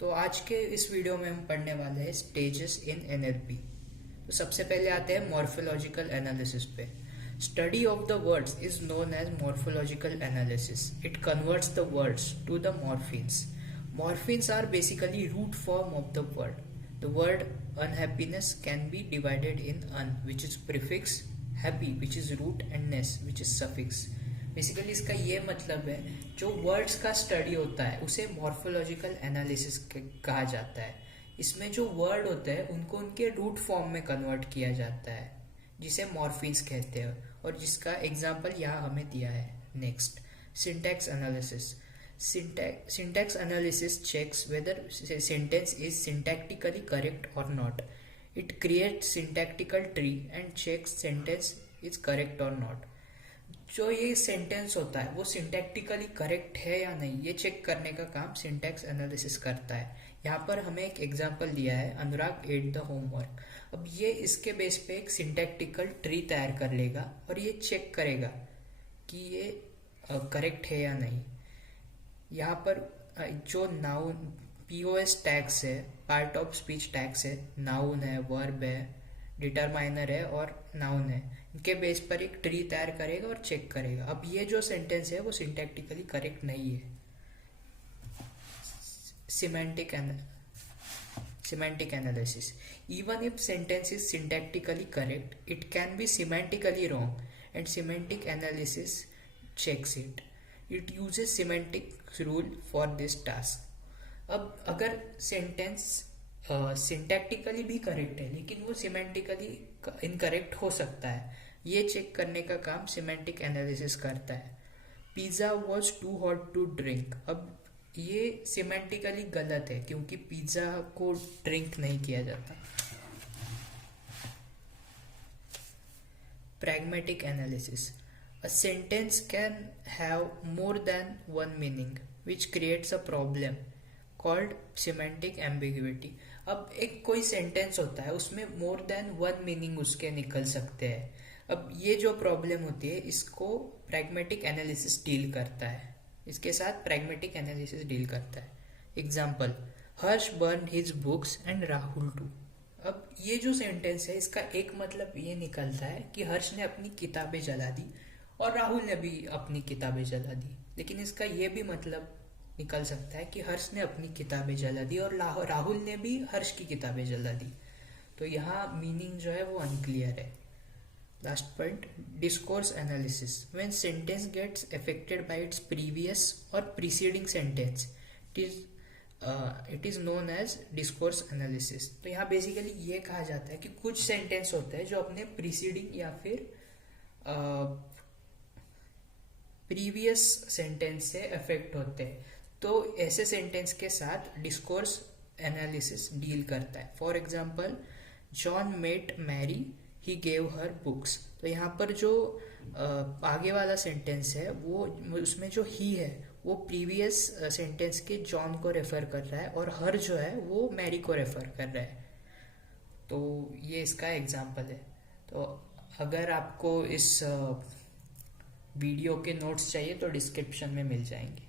तो आज के इस वीडियो में हम पढ़ने वाले हैं स्टेजेस इन एनएलपी। तो सबसे पहले आते हैं मॉर्फोलॉजिकल एनालिसिस पे। Study of the words is known as morphological analysis. It converts the words to the morphemes. Morphemes are basically root form of the word. The word unhappiness can be divided in un, which is prefix, happy, which is root, and ness, which is suffix. Basically इसका ये मतलब है, जो words का study होता है उसे morphological analysis कहा जाता है. इसमें जो वर्ड होते हैं उनको उनके रूट फॉर्म में कन्वर्ट किया जाता है, जिसे मॉर्फिन्स कहते हैं, और जिसका एग्जाम्पल यहाँ हमें दिया है. Next, syntax analysis. Syntax analysis checks whether a sentence is syntactically correct or not. It creates syntactical tree and checks sentence is correct or not. जो ये सेंटेंस होता है वो सिंटैक्टिकली करेक्ट है या नहीं, ये चेक करने का काम सिंटैक्स एनालिसिस करता है. यहाँ पर हमें एक एग्जांपल दिया है, अनुराग एट द होमवर्क. अब ये इसके बेस पे एक सिंटैक्टिकल ट्री तैयार कर लेगा और ये चेक करेगा कि ये करेक्ट है या नहीं. यहाँ पर जो नाउन पीओएस टैग्स है, पार्ट ऑफ स्पीच टैग्स है, नाउन है, वर्ब है, डिटरमाइनर है और नाउन है, इनके बेस पर एक ट्री तैयार करेगा और चेक करेगा. अब ये जो सेंटेंस है वो सिंटैक्टिकली करेक्ट नहीं है. Semantic analysis. Even if sentence is syntactically correct, it can be semantically wrong, and semantic analysis checks it. It uses semantic rule for this task. अब अगर सेंटेंस सिंटैक्टिकली भी करेक्ट है लेकिन वो सिमेंटिकली इनकरेक्ट हो सकता है, ये चेक करने का काम सिमेंटिक एनालिसिस करता है. Pizza was too hot to drink. अब ये सिमेंटिकली गलत है क्योंकि पिज़्ज़ा को ड्रिंक नहीं किया जाता. Pragmatic analysis. A sentence can have more than one meaning, which creates a problem called semantic ambiguity. अब एक कोई सेंटेंस होता है उसमें मोर देन वन मीनिंग उसके निकल सकते हैं. अब ये जो प्रॉब्लम होती है इसको प्रैग्मेटिक एनालिसिस डील करता है, इसके साथ प्रैग्मेटिक एनालिसिस डील करता है. Example, Harsh burn his books and Rahul too. अब ये जो सेंटेंस है इसका एक मतलब ये निकलता है कि हर्ष ने अपनी किताबें जला दी और राहुल ने भी अपनी किताबें जला दी, लेकिन इसका ये भी मतलब निकल सकता है कि हर्ष ने अपनी किताबें जला दी और राहुल ने भी हर्ष की किताबें जला दी. तो यहाँ मीनिंग जो है वो अनक्लियर है. Last point, discourse analysis. When sentence gets affected by its previous और preceding sentence, it is known as discourse analysis. तो यहाँ बेसिकली ये कहा जाता है कि कुछ सेंटेंस होते हैं जो अपने प्रीसीडिंग या फिर प्रीवियस सेंटेंस से अफेक्ट होते हैं, तो ऐसे सेंटेंस के साथ डिस्कोर्स एनालिसिस डील करता है. For example, John met Mary, he gave her books. तो यहाँ पर जो आगे वाला सेंटेंस है वो उसमें जो ही है वो प्रीवियस सेंटेंस के जॉन को रेफर कर रहा है और हर जो है वो मैरी को रेफर कर रहा है. तो ये इसका एग्जाम्पल है. तो अगर आपको इस वीडियो के नोट्स चाहिए तो डिस्क्रिप्शन में मिल जाएंगे.